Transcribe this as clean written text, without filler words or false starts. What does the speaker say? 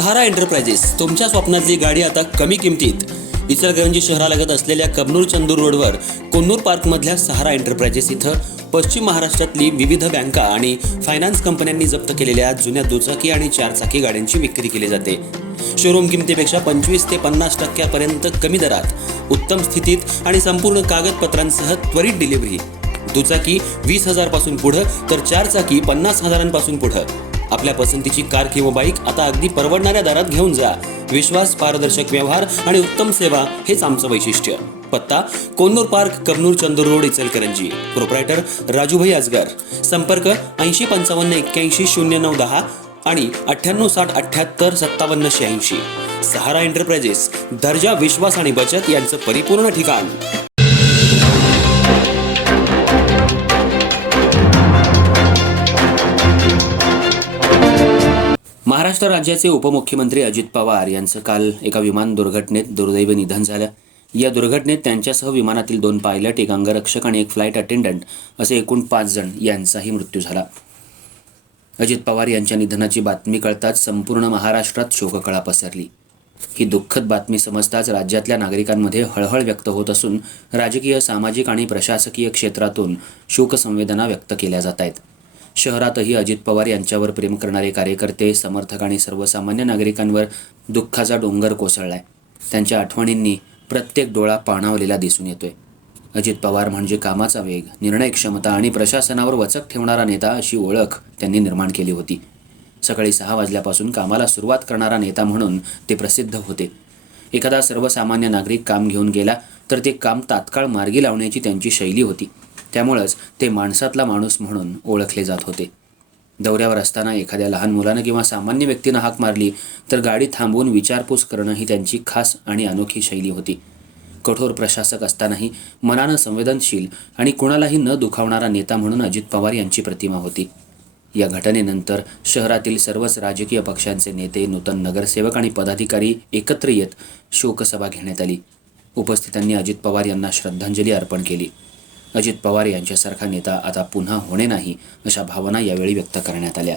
सहारा enterprises तुमच्या स्वप्नातली गाडी आता कमी किमतीत. इचलकरंजी शहरालगत असलेल्या कबनूर चंदूर रोडवर कोन्नूर पार्कमधल्या सहारा एंटरप्राइजेस इथं पश्चिम महाराष्ट्रातली विविध बँका आणि फायनान्स कंपन्यांनी जप्त केलेल्या जुन्या दुचाकी आणि चारचाकी गाड्यांची विक्री केली जाते. शोरूम किमतीपेक्षा 25 ते 50% कमी दरात, उत्तम स्थितीत आणि संपूर्ण कागदपत्रांसह त्वरित डिलिव्हरी. दुचाकी 20,000 पासून पुढे तर चारचाकी 50,000 पुढे. आपल्या पसंतीची कार किंवा बाईक आता अगदी परवडणाऱ्या दरात घेऊन जा. विश्वास, पारदर्शक व्यवहार आणि उत्तम सेवा हेच आमचं वैशिष्ट्य. पत्ता Konnur park, Kabnur Chandur road, Ichalkaranji. Proprietor Rajubhai Ajgar. संपर्क 8055810910 आणि 9860785786. सहारा एंटरप्राइजेस, दर्जा, विश्वास आणि बचत यांचं परिपूर्ण ठिकाण. महाराष्ट्र राज्याचे उपमुख्यमंत्री अजित पवार यांचं काल एका विमान दुर्घटनेत दुर्दैवी निधन झालं. या दुर्घटनेत त्यांच्यासह विमानातील 2 पायलट, 1 अंगरक्षक आणि 1 फ्लाईट अटेंडंट असे एकूण 5 जण यांचाही मृत्यू झाला. अजित पवार यांच्या निधनाची बातमी कळताच संपूर्ण महाराष्ट्रात शोककळा पसरली. ही दुःखद बातमी समजताच राज्यातल्या नागरिकांमध्ये हळहळ व्यक्त होत असून राजकीय, सामाजिक आणि प्रशासकीय क्षेत्रातून शोकसंवेदना व्यक्त केल्या जात आहेत. शहरातही अजित पवार यांच्यावर प्रेम करणारे कार्यकर्ते, समर्थक आणि सर्वसामान्य नागरिकांवर दुःखाचा डोंगर कोसळलाय. त्यांच्या आठवणींनी प्रत्येक डोळा पाणावलेला दिसून येतोय. अजित पवार म्हणजे कामाचा वेग, निर्णय क्षमता आणि प्रशासनावर वचक ठेवणारा नेता अशी ओळख त्यांनी निर्माण केली होती. सकाळी 6 वाजल्यापासून कामाला सुरुवात करणारा नेता म्हणून ते प्रसिद्ध होते. एखादा सर्वसामान्य नागरिक काम घेऊन गेला तर ते काम तात्काळ मार्गी लावण्याची त्यांची शैली होती. त्यामुळेच ते माणसातला माणूस म्हणून ओळखले जात होते. दौऱ्यावर असताना एखाद्या लहान मुलानं किंवा सामान्य व्यक्तीनं हाक मारली तर गाडी थांबवून विचारपूस करणं ही त्यांची खास आणि अनोखी शैली होती. कठोर प्रशासक असतानाही मनानं संवेदनशील आणि कुणालाही न दुखावणारा नेता म्हणून अजित पवार यांची प्रतिमा होती. या घटनेनंतर शहरातील सर्वच राजकीय पक्षांचे नेते, नूतन नगरसेवक आणि पदाधिकारी एकत्र येत शोकसभा घेण्यात आली. उपस्थितांनी अजित पवार यांना श्रद्धांजली अर्पण केली. अजित पवार यांच्यासारखा नेता आता पुन्हा होणे नाही, अशा भावना यावेळी व्यक्त करण्यात आल्या.